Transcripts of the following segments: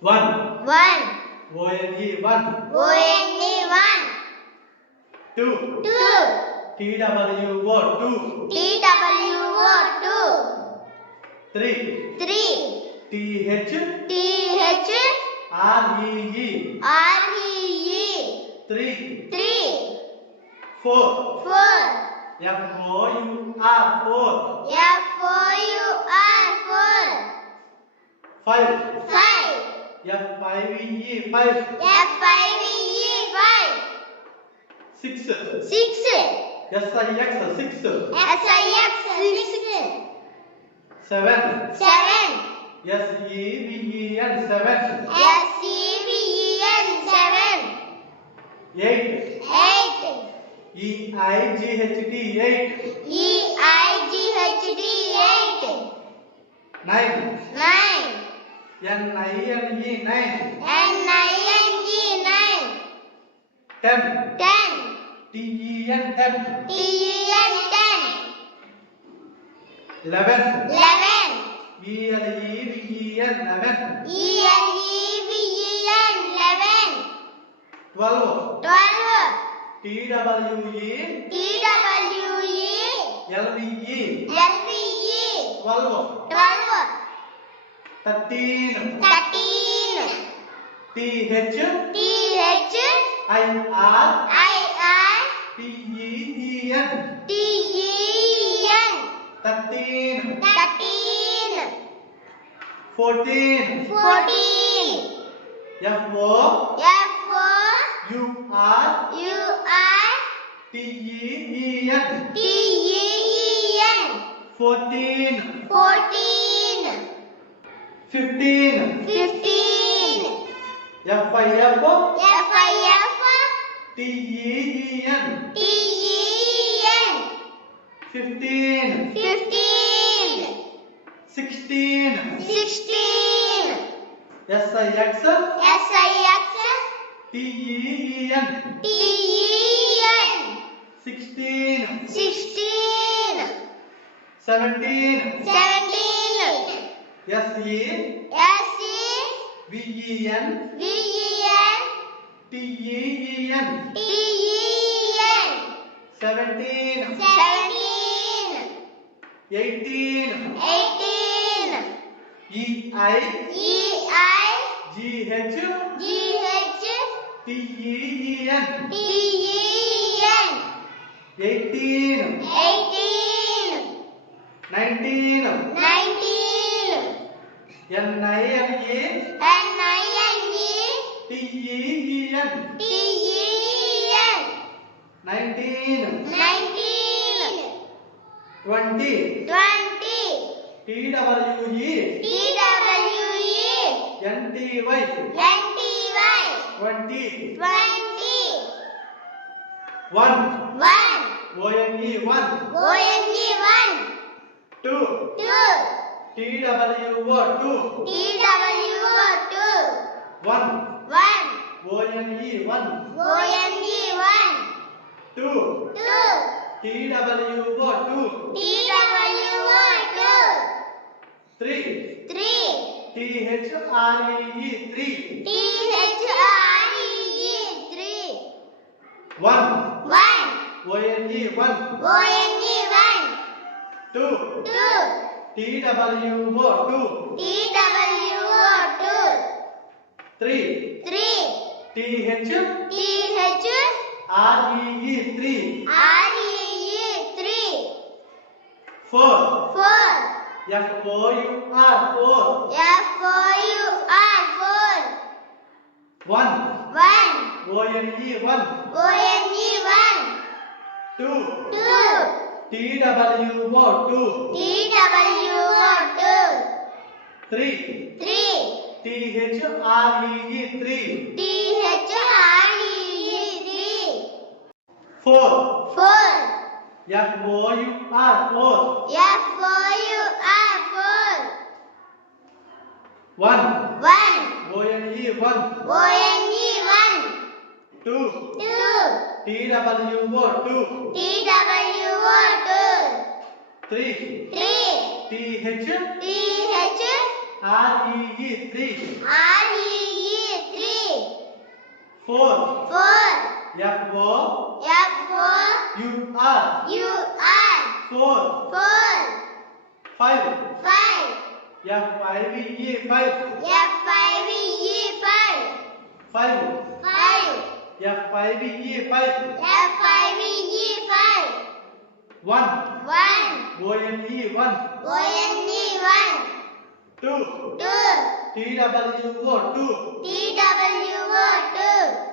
One. One. O-N-E, one. O-N-E, one. Two. Two. T-W-O, two. T-W-O, two. Three. Three. T-H. T-H. R-E-E. R-E-E. Three. Three. Four. Four. F-O-U-R, four. F-O-U-R, four. Five. Five. F-I-V-E, five. F-I-V-E, five. Six. Six. S-I-X, six. S-I-X, six. Seven. Seven. S-E-V-E-N, seven. S-E-V-E-N, seven. Eight. Eight. E-I-G-H-T, eight. E-I-G-H-T, eight. Nine. Nine. N-I-N-E, nine. N-I-N-E, nine. Ten. Ten. T-E-N, ten. T-E-N, ten. 11. 11. E-L-E-V-E-N, 11. E-L-E-V-E-N, 11. 12. 12. T-W-E, T-W-E, L-V-E, L-V-E, 12. 12. 13. 13. T-H, T-H, I-R, I-R, T-E-E-N, T-E-N, 13. 13. 14. 14. F-O-U-R, F-O-U-R, T-E-E-N, T-E-E-N, 14. 14. 15. 15. F-I-F-O, F-I-F, T-E-E-N, T-E-E-N, 15. 15. 16. 16. S-I-X, S-I-X, T-E-E-N, T-E-N, 16. 16. 17. 17. S-E-V-E-N, S-E-V-E-N, T-E-E-N, T-E-N, 17. 17. 18. 18. E-I-G-H, E-I-G-H, T-E-E-N, T-E-N, 18. 18. 19. 19. N-I-N-E, N-I-N-E, T-E-E-N, T-E-N, 19. 19. 20. 20. T-W-E, T-W-E, N-T-Y, N-T-Y, 20. 20. 1. 1. O-N-E, 1. O-N-E, 1. 2. 2. T-W-O, 2. T-W-O, 2. 1. 1. O-N-E, 1. O-N-E, 1. 2. 2. T-W-O, 2. T-W-O, 2. 3. 3. T-H-R-E-E, 3. T-H-R-E-E, 3. 1. 1. O-N-E, 1. O-N-E, 1. 2. 2. T-W-O, 2. T-W-O, 2. 3. 3. T-H-R-E-E, 3. T-H-R-E-E, 3. 4. 4. F-O-U-R, 4. F-O-U-R, 4. 1. 1. O-N-E, 1. O-N-E, 1. 2. 2. T-W-O, 2. T-W-O, 2. 3. 3. T-H-R-E-E, 3. T-H-R-E-E, 3. 4. 4. F-O-U-R, 4. F-O-U-R, 4. 1. 1. O-N-E, 1. O-N-E, 1. 2. 2. T-W-O, 2. T-W-O, 2. 3. 3. T-H-R-E-E, T-H-R-E-E, 3. 3. 4 4 F O F O U R U R 4 4 5 5 F I V E 5 F I V E 5 5 5 F I V E 5 F I V E 5 1 1 O N E 1 O N E 1 2 2 T W O 2 T W O 2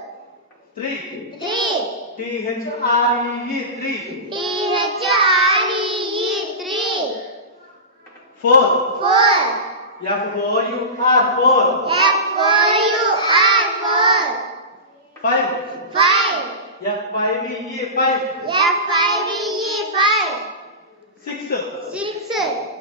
3 3 T H R E E 3 T H R E E 3 4 4 F O U R 4 F O U R 4 5 5 F I V E 5 F I V E 5 6 6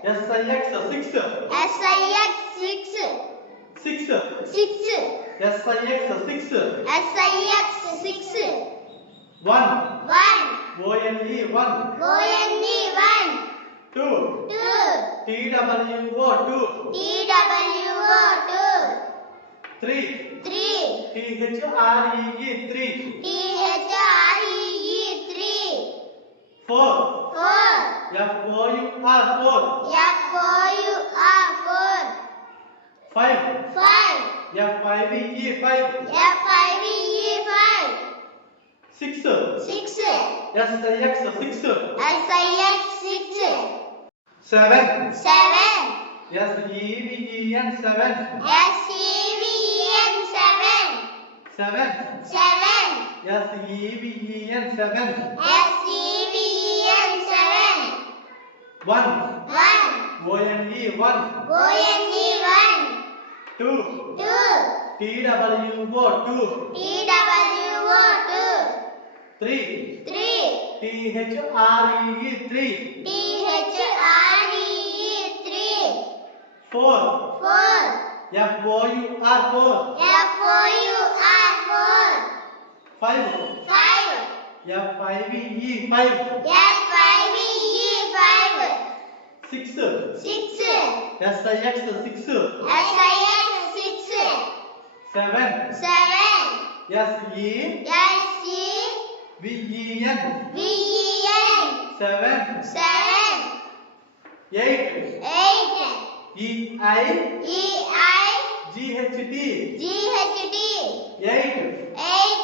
S I X 6 S I X 6 6 6 S I X 6 S I X 6 1 1 O N E 1 O N E 1 2 2 T W O 2 T W O 2 3 3 T H R E E 3 T H R E E 3 4 4 F O U R 4 F O U R 4 5 5 F I V E 5 F I V E 5 6 6 S I X 6 S I X 6 7 7 S E V E N 7 S E V E N 7 7 7 S E V E N 7 S E V E N 7 1 1 O N E 1 O N E 1 2 2 T W O 2 T W O 2 3 3 T H R E E 3 T H R E E 3 4 4 F O U R 4 F O U R 4 5 5 F I V E 5 F I V E 5 6 6 S I X 6 S I X 6 7 7 S E S E V E N V E N 7 7 8 8 E I E I G H T G H T 8 8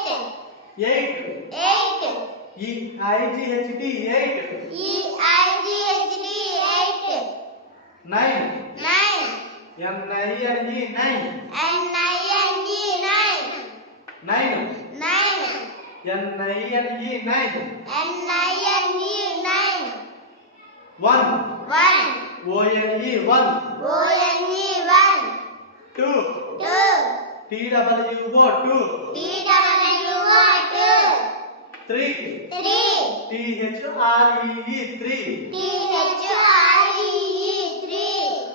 8 8 E I G H T 8 E I G H T 8 9 9 N I N E 9 N I N E 9 9 9 N I N E 9 N I N E 9 1 1 O N E 1 O N E 1 2 2 T W O 2 T W O 2 3 3 T H R E E 3 T H R E E 3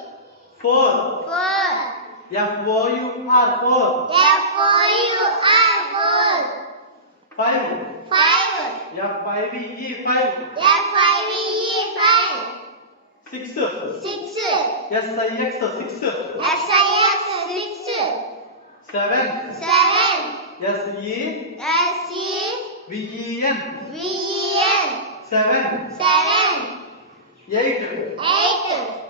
4 4 F O U R 4 F O U R 4 5 5 F I V E 5 F I V E 5 6 6 S I X 6 S I X 6 7 7 S E S E V E N V E N 7 7 8 8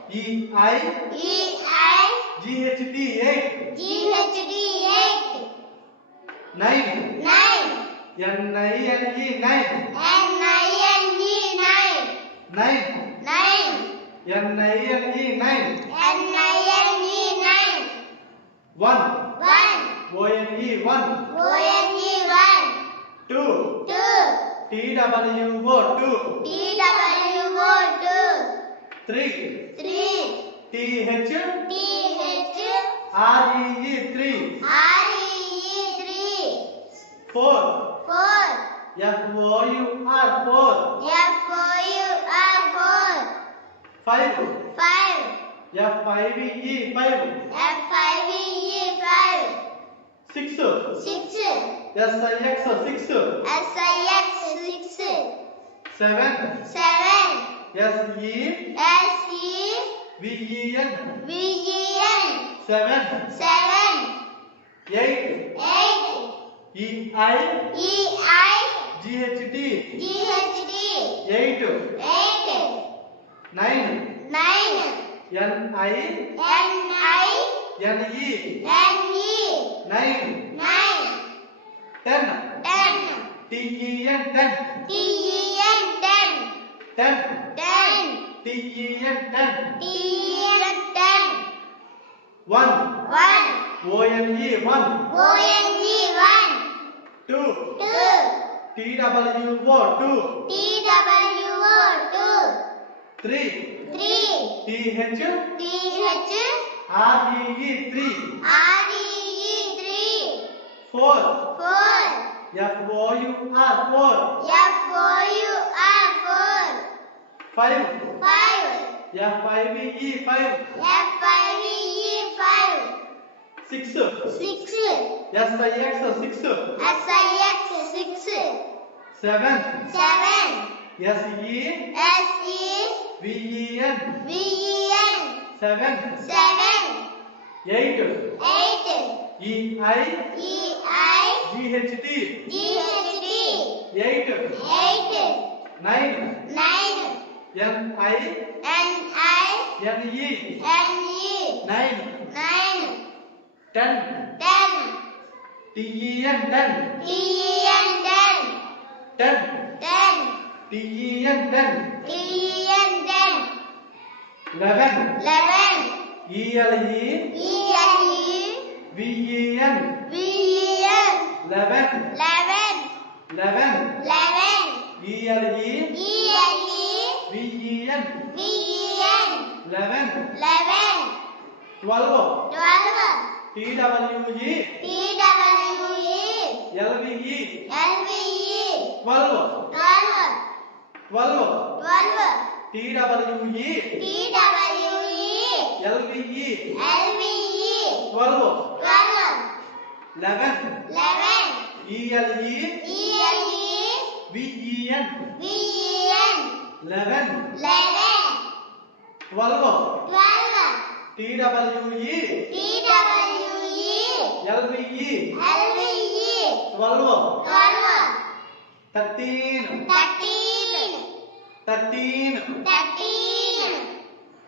E I E I G H T 8 G H D 8 9 9 N I N E 9 N I N E 9 9 9 N I N E 9 N I N E 9 1 1 O N E 1 O N E 1 2 2 T W O 2 T W O 2 3 3 T H T H R E E 3 R E E 3 4 4 F O U R 4 F O U R 4 5 5 F I V E 5 F I V E 5 6 6 S I X 6 S I X 6 7 7 S E S E V E N V E N 7 7 8 8 EI GHT 8 9 NI NE 9 10 TEN 10 10 TEN 10 1 ONE 1 2 TWO 2 3 TH REE 3 4 FOUR 4 5 FIVE 5 6 SIX 6 7 SEVEN 7 8 EI GHT 8 9 NI NE 9 10 TEN 10 10 TEN 10 11 ELE VEN 11 11 ELE VEN 11 12 TWE LVE 12 12 TWE LVE 12 11 ELE VEN 11 12 TWE LVE 12 13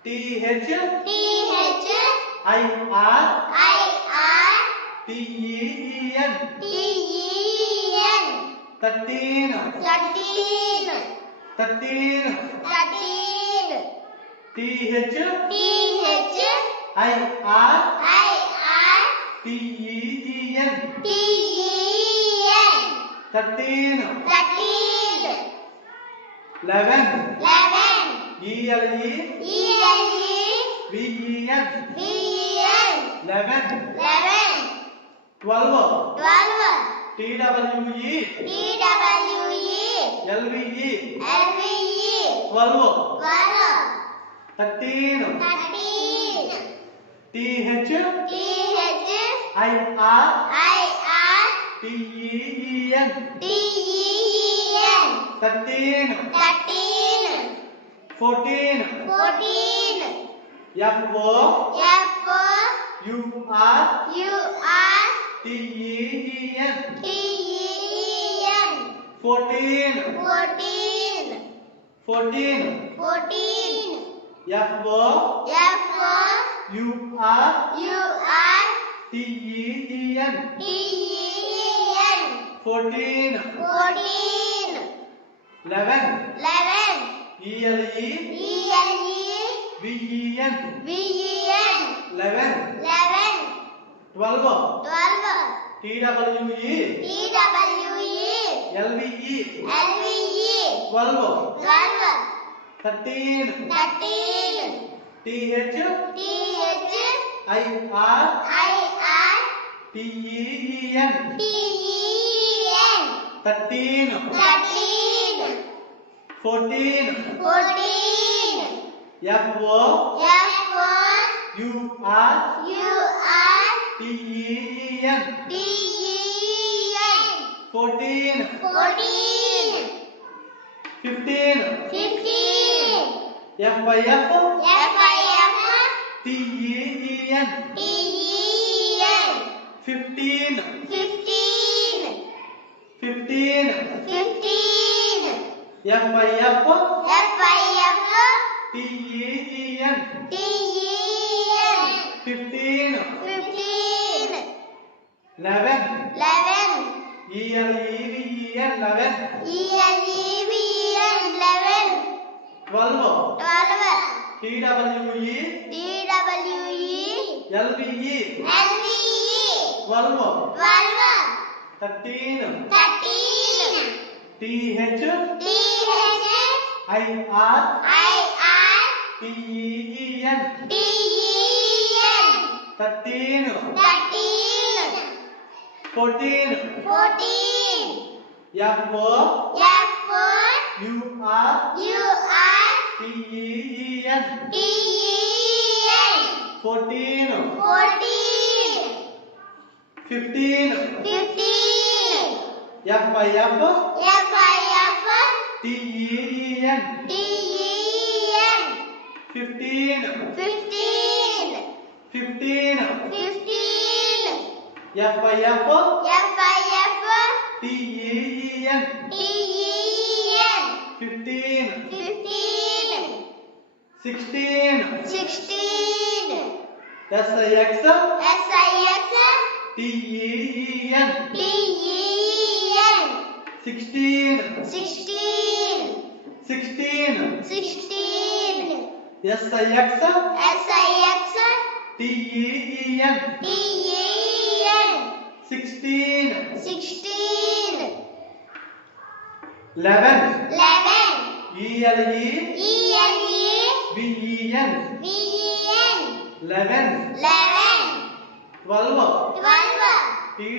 TH IR TEN 13 TH IR TEN 13 11 ELE VEN 11 12 TWE LVE 12 13 TH IR TEN 13 14 FOUR TEN 14 14 FOUR TEN 14 11 ELE VEN 11 12 TWE LVE 12 13 TH IR TEN 13 14 FOUR TEN 14 15 FIF TEN 15 15 15 FIF FIF TEEN TEN 15 15 11 11 ELEVEN 11 ELEVEN 11 12 12 TWE TWE LVE LVE 12 12 13 13 TH TH IR IR TEEN TEN 13 13 14 14 FO FOR UR UR TEEN TEN 14 14 15 15 FIF FIF TEEN TEN 15 15 15 15 FIF FIF TEEN TEN 15 15 16 16 SIX SIX TEEN TEN 16 16 16 16 SIX SIX TEEN TEN 16 16 11 11 ELEVEN VEN 11 11 12 12 TWE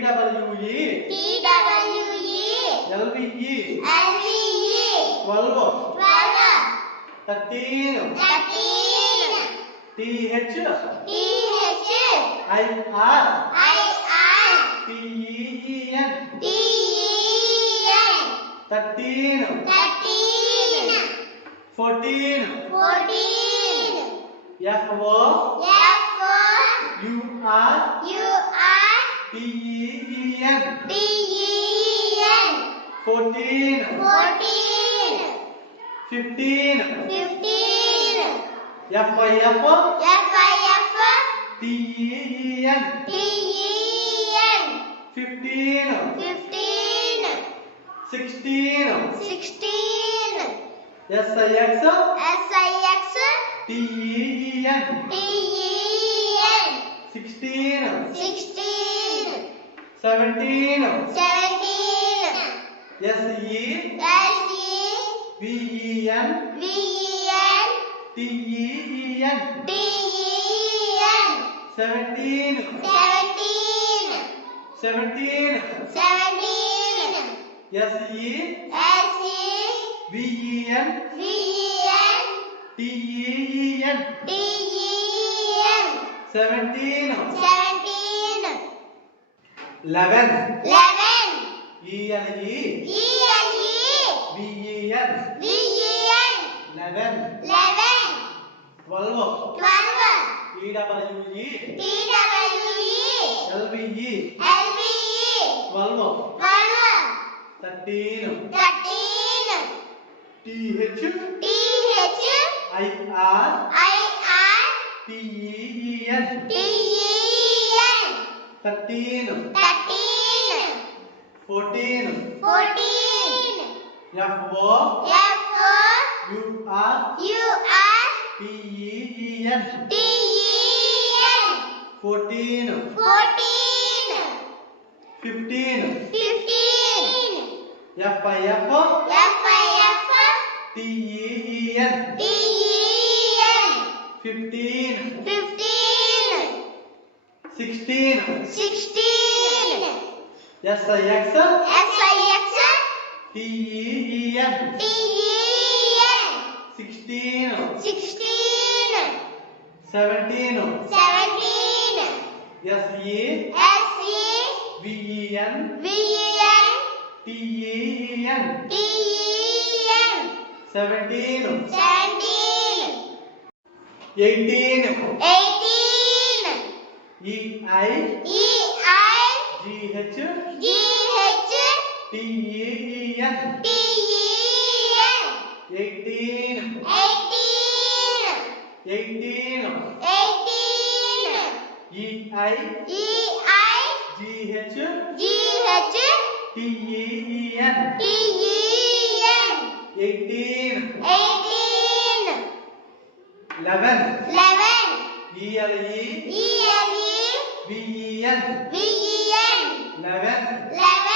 TWE LVE LVE 12 12 13 13 TH TH IR IR TEEN TEN 13 13 14 14 FO FOR UR UR TEEN TEN 14 14 15 15 FIF FIF TEEN TEN 15 15 16 16 SIX SIX TEEN TEN 16 16 17 17 SE VEN VEN TEEN TEN 17 17 17 17 SE VEN VEN TEEN TEN 17 17 11 11 ELE VEN VEN 11 11 12 12 TWE TWE LVE LVE 12 12 13 13 TH TH IR IR TEEN TEN 13 13 14 14 FO FOR UR UR TEEN TEN 14 14 15 15 FIF FIF TEEN TEN 15 15 16 16 SIX SIX TEEN TEN 16 16 17 17 SE VEN VEN TEEN TEN 17 17 18 18 EI EI GH GH T-E-E-N. T-E-E-N. 18. 18. 18. 18. E-I. E-I. G-H. G-H. T-E-E-N. T-E-E-N. 18. 18. 11. 11. E-L-E. E-L-E. V-E-N. V-E-N. 11. 11.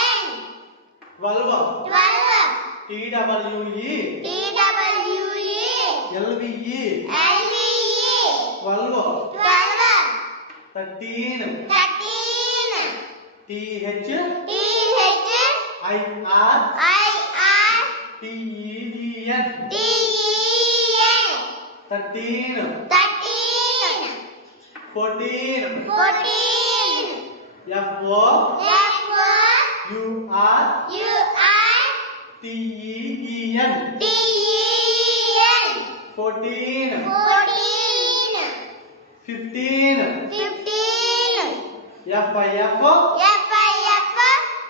12. 12. T-W-E. T-W-E. L-V-E. L-V-E. 12. 12. 13. 13. T-H. T-H. I-R. I-R. T-E-E-N. T-E-E-N. 13. 13. 14. 14. F-O. U-R. U-R. T-E-E-N. T-E-E-N. 14. 14. 15. 15. F-I-F. F-I-F.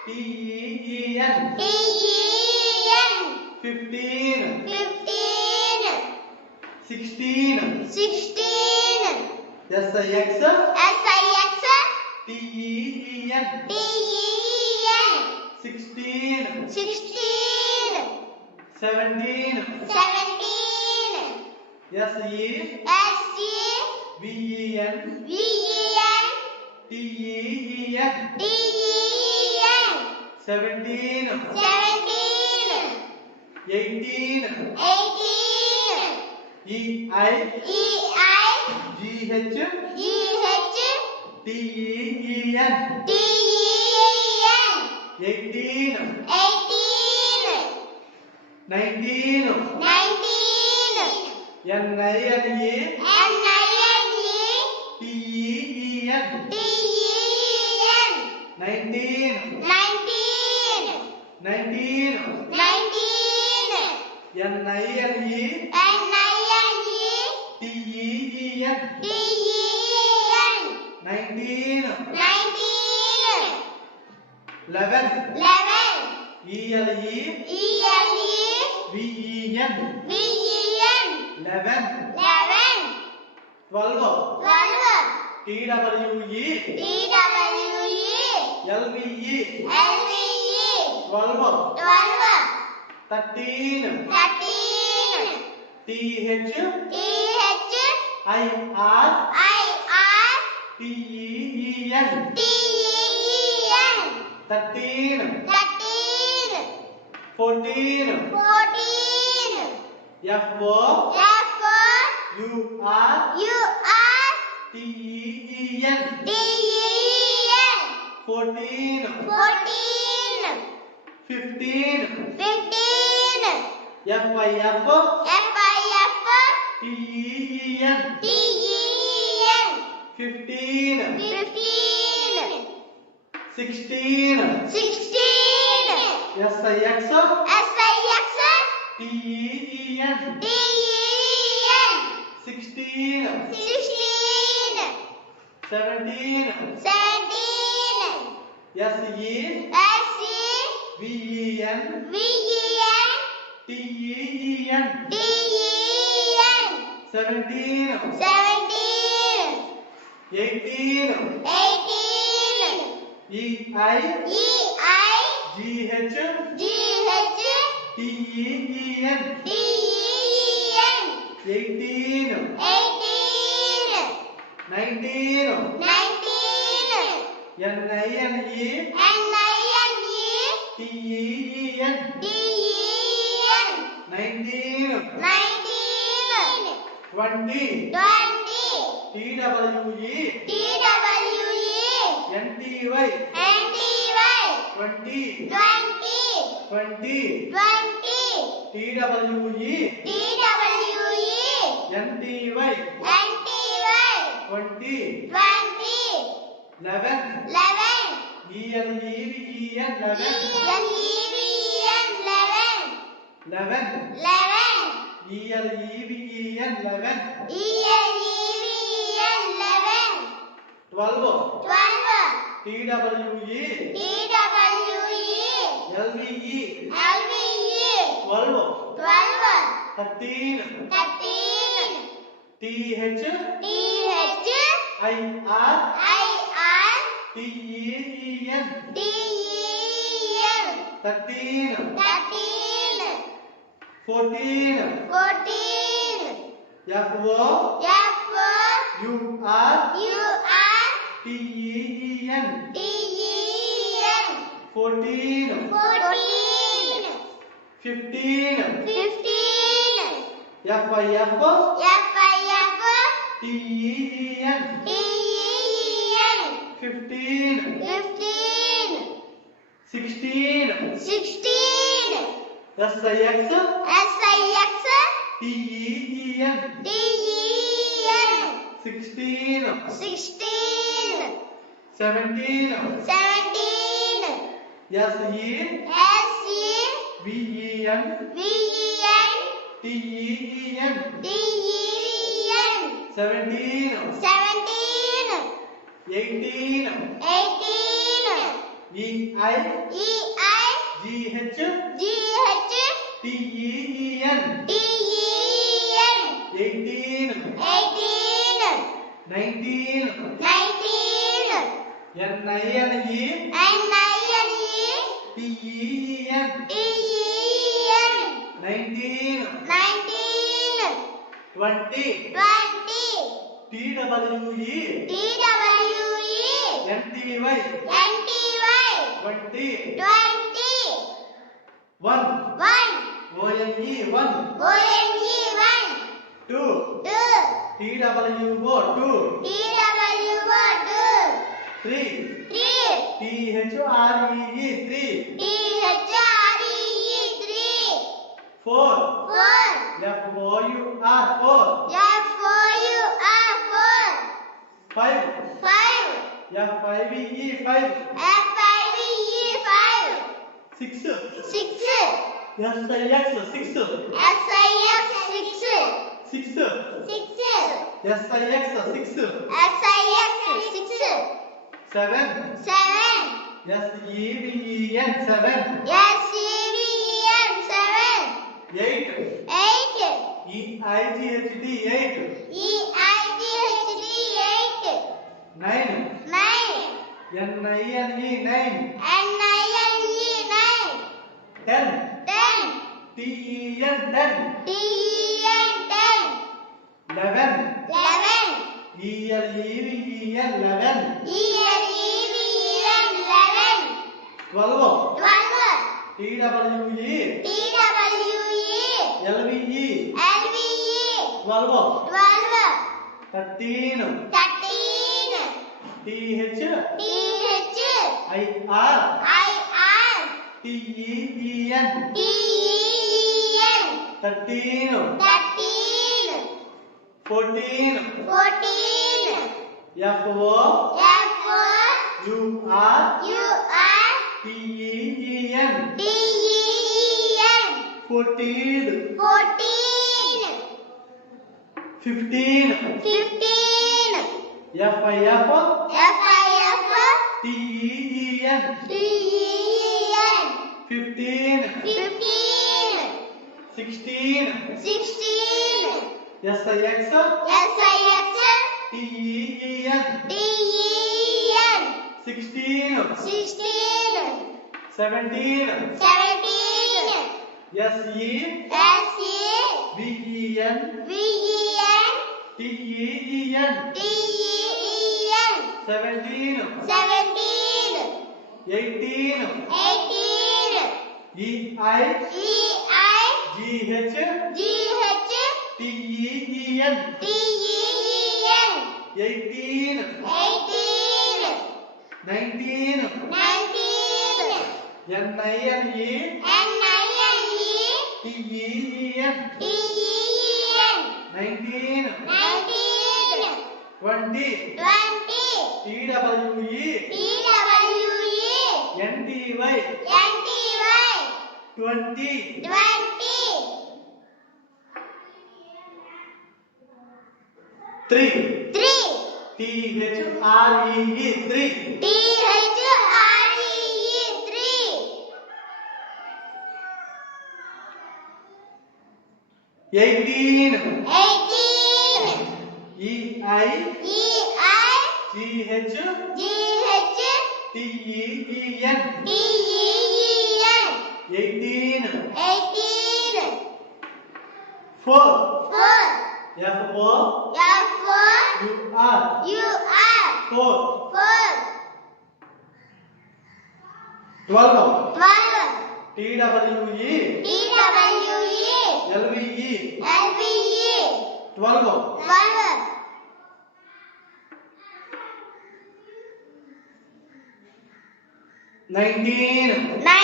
T-E-E-N. T-E-E-N. 15. 15. 16. 16. S-I-X. S-I-X. T-E-E-N. T-E-E-N. 16. 16. 17. 17. S-E. V-E-N. S-E-V-E-N. T-E-E-N. T-E-E-N. 17. 17. 18. 18. E-I. E-I. G-H. G-H. T-E-E-N. T-E-E-N. 18. 18. 19. 19. N-I-N-E. N-I-N-E. T-E-E-N. T-E-E-N. 19. 19. 19. 19. N-I-N-E. N-I-N-E. T-E-E-N. T-E-E-N. 19. 19. 11. 11. E-L-E. E-L-E. V-E-N. V-E-N. 11. 11. 12. 12. T-W-E. T-W-E. L-V-E. L-V-E. 12. 12. 13. 13. T-H. T-H. I-R. I-R. T-E-E-N. T-E-E-N. 13. 13. 14. 14. F-O. F-O. U-R. U-R. T-E-E-N. T-E-E-N. 14. 14. 15. 15. F-I-F. F-I-F. T-E-E-N. T-E-E-N. 15. 15. 16. 16. S-I-X. S-I-X. T-E-E-N. T-E-E-N. 16. 16. 17. 17. S-E. V-E-N. V-E-N. T-E-E-N. T-E-E-N. 17. 17. 18. 18. E-I. E-I. G-H. G-H. T-E-E-N. T-E-E-N. 18. 18. 19. 19. N-I-N-E. N-I-N-E. T-E-E-N. T-E-E-N. 19. 19. 20. 20. T-W-E. T-W-E. N-T-Y. N-T-Y. 20. 20. 20. 20. T-W-E. T-W-E. N-T-Y. N-T-Y. 20. 20. 11. 11. E-L-E-V-E-N. 11. L-E-V-E-N. 11. 11. 11. E-L-E-V-E-N. 11. E-L-E-V-E-N. 11. 12. 12. T-W-E. T-W-E. LVE, LVE, 12, 12, 13, 13, TH, TH, IR, IR, TEN, TEN, 13, 13, 14, 14, FO, F4, UR, UR, TEN, TEN, 14, 14, 15, 15, FIF, FIF, TEN, TEN, 15, 15, 16, 16, SIX, SIX, TEN, TEN, 16, 16, 17, 17, SE, SE, VEN, VEN, TEN, TEN, 17, 17, 18, 18, EI, EI, GH, GH, TEN, TEN, 18, 18, 19, 19, NINE, NINE, TEN, TEN, 19, 19, 20, 20, TWE, TWE, NTY, NTY, 20, 20, 1, 1, ONE, 1, ONE, 1, 2, 2, TWO, 2, TWO, 3, 2, 3, THREE, 3, THREE, 3, 4, 4, FOUR, 4, F4UR, 5, 4, 5, FIVE, 5, FIVE, 5, 6, 6, SIX, 6, SIX, 6, 6, 6, SIX, 6, SIX, 6, 7, 7, SEVEN, 7, SEVEN, 7, 8, 8, EIGHT, 8, EIGHT, 8, 9, 9, NINE, 9, NINE, 9, 10, 10, TEN, 10, TEN, 10, 11, 11, ELEVEN, 11, ELEVEN, 11, 12, 12, TWE, TWE, LVE, LVE, 12, 12, 13, 13, TH, TH, IR, IR, TEN, TEN, 13, 13, 14, 14, FO, F4, UR, UR, TEN, TEN, 14, 14, 15, 15, FIF, FIF, TEN, TEN, 15, 15, 16, 16, SIX, SIX, TEN, TEN, 16, 16, 17, 17, SE, SE, VEN, VEN, TEN, TEN, 17, 17, 18, 18, EI, EI, GH, GH, TEN, TEN, 18, 18, 19, 19, NINE, NINE, TEN, TEN, 19, 19, 20, 20, TWE, TWE, NTY, NTY, 20, 20, 3, 3, THREE, 3, THREE, 3, 18 18 EI EI GH GH TEEN TEEN 18 18 4 4 F for F for UR UR 4 4 12 12 TWE TWE LVE LVE 12 12 19 19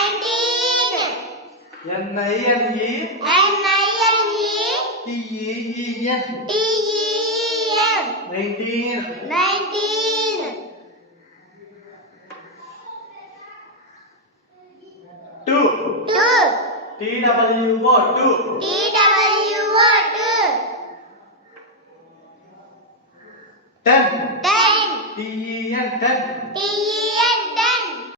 NINE NINE TEEN TEEN 19 19 2 2 TWO 2 TWO 2 10 10 TEN 10